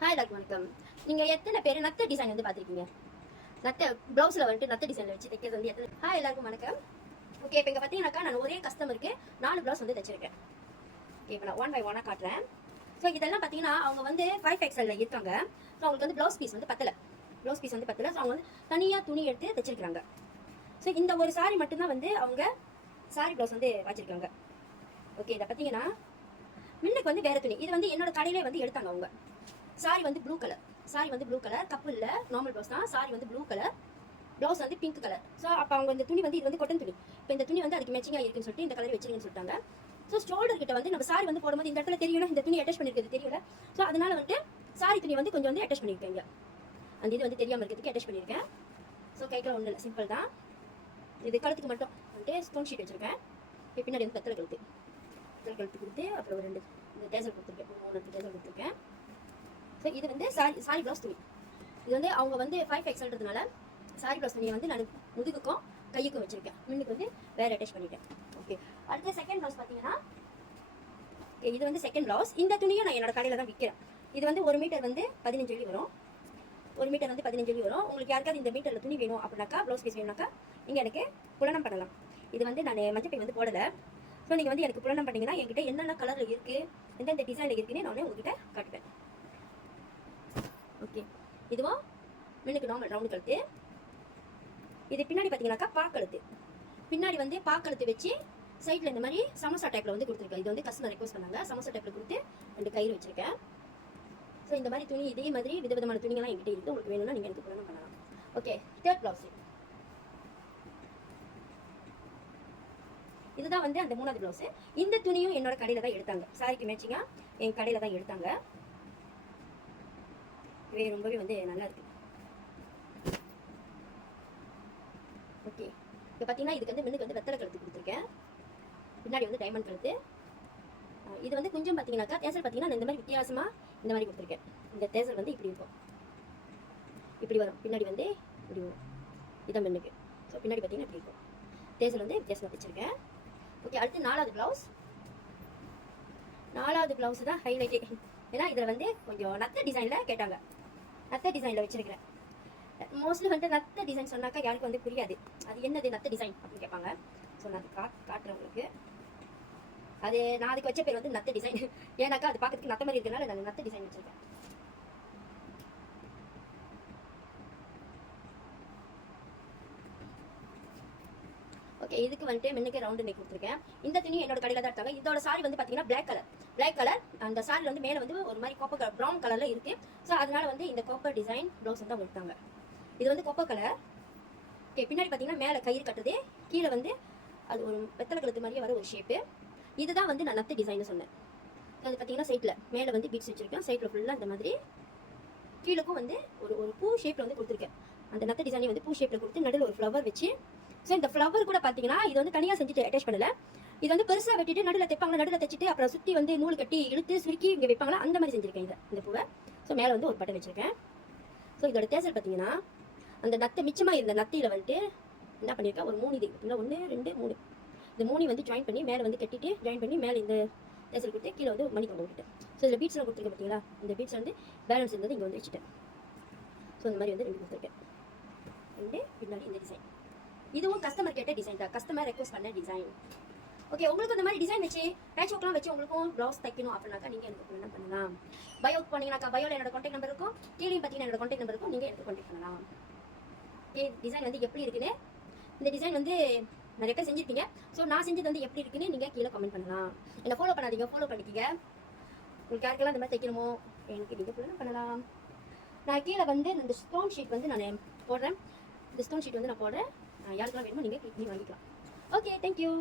Hi எல்லாருக்கும் வணக்கம். நீங்கள் எத்தனை பேர் நத்த டிசைன் வந்து பார்த்துருக்கீங்க? நத்த ப்ளவுஸில் வந்துட்டு நத்த டிசைனில் வச்சு தைக்கிறது வந்து எத்தனை? ஹாய் எல்லாருக்கும் வணக்கம். ஓகே, இப்போ இங்கே பார்த்தீங்கன்னாக்கா நான் ஒரே கஸ்டமருக்கு 4 ப்ளவுஸ் வந்து தைச்சிருக்கேன். ஓகே, இப்போ நான் 1 by 1 காட்டுறேன். ஸோ இதெல்லாம் பார்த்தீங்கன்னா அவங்க வந்து 5XL இருக்காங்க. ஸோ அவங்களுக்கு வந்து ப்ளவுஸ் பீஸ் வந்து பத்தலை. ப்ளவுஸ் பீஸ் வந்து பத்தலை. ஸோ அவங்க வந்து தனியாக துணி எடுத்து தைச்சிருக்கிறாங்க. ஸோ இந்த ஒரு சாரி மட்டும்தான் வந்து அவங்க சாரி ப்ளவுஸ் வந்து வச்சிருக்காங்க. ஓகே, இதை பார்த்தீங்கன்னா முன்னுக்கு வந்து வேற துணி. இது வந்து என்னோட கடையிலே வந்து எடுத்தாங்க அவங்க. சாரி வந்து ப்ளூ கலர். சாரி வந்து ப்ளூ கலர், கப்பு இல்லை, நார்மல் ப்ளவுஸ் தான். சாரி வந்து ப்ளூ கலர், ப்ளவுஸ் வந்து பிங்க் கலர். ஸோ அப்போ அவங்க இந்த துணி வந்து இது வந்து கொட்டன் துணி. இப்போ இந்த துணி வந்து அதுக்கு மேட்சிங்காக இருக்குன்னு சொல்லிட்டு இந்த கலர் வச்சிருங்கன்னு சொல்லிட்டாங்க. ஸோ ஷோல்டர் கிட்ட வந்து நம்ம சாரி வந்து போடும்போது இந்த இடத்துல தெரியல, இந்த துணி அட்டாச் பண்ணிருக்கிறது தெரியல. ஸோ அதனால வந்துட்டு சாரி துணி வந்து கொஞ்சம் வந்து அட்டாச் பண்ணியிருக்கேங்க. அந்த இது வந்து தெரியாமல் இருக்கிறதுக்கு அட்டாச் பண்ணியிருக்கேன். ஸோ கைக்கெல்லாம் ஒன்றும் இல்லை, சிம்பிள் தான். இது கழுத்துக்கு மட்டும் வந்துட்டு ஸ்டோன் ஷீட் வச்சிருக்கேன். பின்னாடி வந்து வெத்தலை கழுத்து கொடுத்து அப்புறம் ஒரு 2 இந்த டேசல் கொடுத்துருக்கேன், 3 டேசல் கொடுத்துருக்கேன். ஸோ இது வந்து சாரி ப்ளவுஸ் துணி. இது வந்து அவங்க வந்து 5XLன்றதுனால சாரி ப்ளவுஸ் துணியை வந்து நான் முதுகுக்கும் கையுக்கும் வச்சிருக்கேன். முன்னுக்கு வந்து வேற அட்டாச் பண்ணிட்டேன். ஓகே, அடுத்த செகண்ட் ப்ளவுஸ் பார்த்தீங்கன்னா இது வந்து செகண்ட் ப்ளவுஸ். இந்த துணியை நான் என்னோட கடையில் தான் விற்கிறேன். இது வந்து 1 மீட்டர் வந்து 15 அடி வரும். 1 மீட்டர் வந்து 15 அடி வரும். உங்களுக்கு யாருக்காவது இந்த மீட்டரில் துணி வேணும் அப்படின்னாக்கா, ப்ளவுஸ் பீஸ் வேணும்னாக்கா நீங்கள் எனக்கு புலனம் பண்ணலாம். இது வந்து நான் மஞ்சப்பை வந்து போடலை. ஸோ நீங்கள் வந்து எனக்கு புலனம் பண்ணிங்கன்னா என்கிட்ட என்னென்ன கலரில் இருக்குது, எந்தெந்த டிசைனில் இருக்குன்னு நான் உங்ககிட்ட காட்டுவேன். ஓகே, இதுவும் முன்னுக்கு நார்மல் ரவுண்ட் கழுத்து. இது பின்னாடி பார்த்தீங்கன்னாக்கா பாக்கழுத்து. பின்னாடி வந்து பாக்கழுத்து வச்சு சைடில் இந்த மாதிரி சமோசா டைப்பில் வந்து கொடுத்துருக்கேன். இது வந்து கஸ்டமர் ரெக்வஸ்ட் பண்ணாங்க. சமோசா டைப்பில் கொடுத்து 2 கயிறு வச்சிருக்கேன். ஸோ இந்த மாதிரி துணி, இதே மாதிரி விதவிதமான துணிகள்லாம் என்கிட்ட இருக்குது. உங்களுக்கு வேணும்னா நீங்கள் எனக்கு புலனம் பண்ணலாம். Okay, third blouse. இதுதான் வந்து அந்த 3வது ப்ளவுஸ். இந்த துணியும் என்னோட கடையில் தான் எடுத்தாங்க. சாரிக்கு மேட்சிங்காக என் கடையில் தான் எடுத்தாங்க. இது ரொம்பவே வந்து நல்லா இருக்கு. ஓகே, இப்போ பார்த்தீங்கன்னா இதுக்கு வந்து முன்னுக்கு வந்து வெத்தலை கழுத்து கொடுத்துருக்கேன். பின்னாடி வந்து டைமண்ட் கழுத்து. இது வந்து கொஞ்சம் பார்த்தீங்கன்னாக்கா தேசல் பார்த்தீங்கன்னா இந்த மாதிரி வித்தியாசமாக இந்த மாதிரி கொடுத்துருக்கேன். இந்த தேசல் வந்து இப்படி இருக்கும், இப்படி வரும். பின்னாடி வந்து இப்படி வரும். இதான் முன்னுக்கு. ஸோ பின்னாடி பார்த்தீங்கன்னா இப்படி இருக்கும். தேசல் வந்து வித்தியாசமாக வச்சிருக்கேன். ஓகே, அடுத்து 4வது ப்ளவுஸ். 4வது ப்ளவுஸ் தான் ஹைலைட்டே. ஏன்னா இதில் வந்து கொஞ்சம் நத்த டிசைனில் கேட்டாங்க. நத்த டிசைனில் வச்சிருக்கிறேன். மோஸ்ட்லி வந்து நத்த டிசைன் சொன்னாக்கா யாருக்கும் வந்து புரியாது. அது என்னது நத்த டிசைன் அப்படின்னு கேட்பாங்க. ஸோ நான் அது காட்டுறேன் உங்களுக்கு. அது நான் அதுக்கு வச்ச பேர் வந்து நத்த டிசைன். ஏன்னாக்கா அது பார்க்கறதுக்கு நத்த மாதிரி இருக்கிறனால நான் நத்த டிசைன் வச்சிருக்கேன். ஓகே, இதுக்கு வந்துட்டு முன்னுக்கு ரவுண்டு நெக் கொடுத்துருக்கேன். இந்த துணி என்னோட கடையில் தான் எடுத்தாங்க. இதோட சாரி வந்து பார்த்தீங்கன்னா பிளாக் கலர். அந்த சாரி வந்து மேலே வந்து ஒரு மாதிரி காப்பர் கலர், ப்ரௌன் கலரில் இருக்குது. ஸோ அதனால வந்து இந்த காப்பர் டிசைன் ப்ளவுஸ் வந்து அவங்க எடுத்தாங்க. இது வந்து காப்பர் கலர். ஓகே, பின்னாடி பார்த்தீங்கன்னா மேலே கயிறு கட்டுறது, கீழே வந்து அது ஒரு வெத்தலை கழுத்து மாதிரியே வர ஒரு ஷேப்பு. இதுதான் வந்து நான் நத்து டிசைன் சொன்னேன். அது பார்த்தீங்கன்னா சைட்டில் மேலே வந்து பீட்ஸ் வச்சிருக்கேன். சைட்டில் ஃபுல்லாக இந்த மாதிரி, கீழக்கும் வந்து ஒரு பூ ஷேப்பில் வந்து கொடுத்துருக்கேன். அந்த நத்த டிசைனை வந்து பூ ஷேப்பில் கொடுத்து நடுவில் ஒரு ஃப்ளவர் வச்சு. ஸோ இந்த ஃப்ளவர் கூட பார்த்தீங்கன்னா இது வந்து தனியாக செஞ்சுட்டு அட்டாச் பண்ணல. இது வந்து பெருசாக வெட்டிட்டு நடுவில் தைப்பாங்க. நடுவில் தைச்சிட்டு அப்புறம் சுற்றி வந்து நூல் கட்டி இழுத்து சுருக்கி இங்கே வைப்பாங்களா, அந்த மாதிரி செஞ்சிருக்கேன் இந்த பூவை. ஸோ மேலே வந்து ஒரு பட்டை வச்சிருக்கேன். ஸோ இதோட தேசல் பார்த்தீங்கன்னா அந்த நத்தை மிச்சமாக இருந்த நத்தியில் வந்துட்டு என்ன பண்ணியிருக்கேன், ஒரு 3 இது இல்லை, 1 2 3 இந்த 3 வந்து ஜாயின் பண்ணி மேலே வந்து கட்டிட்டு ஜாயின் பண்ணி மேலே இந்த தேசல் கொடுத்து கீழே வந்து மணி கொண்டு விட்டுட்டேன். ஸோ இதில் பீட்ஸ்லாம் கொடுத்துருக்கேன் பார்த்தீங்களா, இந்த பீட்ஸ் வந்து பேலன்ஸ் இருந்தது இங்கே வந்து வச்சுட்டேன். ஸோ இந்த மாதிரி வந்து 2 கொடுத்துருக்கேன். 2 பின்னாடி இந்த டிசைன். இதுவும் கஸ்டமர் கேட்ட டிசைன் தான், கஸ்டமர் ரெக்வஸ்ட் பண்ண டிசைன். ஓகே, உங்களுக்கு இந்த மாதிரி டிசைன் வச்சு பேட்ச் ஒர்க்லாம் வச்சு உங்களுக்கும் ப்ளவுஸ் தைக்கணும் அப்படின்னாக்கா நீங்கள் எனக்கு என்ன பண்ணலாம், பயோக்கு போனீங்கன்னாக்கா பயோவில் என்னோட கான்டாக்ட் நம்பர் இருக்கும், கீழே பார்த்தீங்கன்னா என்னோட கான்டாக்ட் நம்பர் இருக்கும், நீங்கள் எனக்கு கான்டாக்ட் பண்ணலாம். ஓகே, டிசைன் வந்து எப்படி இருக்குன்னு, இந்த டிசைன் வந்து நிறைய பேர் செஞ்சுருப்பீங்க. ஸோ நான் செஞ்சது வந்து எப்படி இருக்குன்னு நீங்கள் கீழே கமெண்ட் பண்ணலாம். என்னை ஃபாலோ பண்ணாதீங்க, ஃபாலோ பண்ணிக்கிங்க. உங்களுக்கு யாருக்கெல்லாம் இந்த மாதிரி தைக்கணுமோ எனக்கு நீங்கள் ஃபுல்லாக பண்ணலாம். நான் கீழே வந்து இந்த ஸ்டோன் ஷீட் வந்து நான் போடுறேன். இந்த ஸ்டோன் ஷீட் வந்து நான் போடுறேன். யாருக்கெல்லாம் வேணுமோ நீங்கள் கிளிக் பண்ணி வாங்கிக்கலாம். Okay, thank you.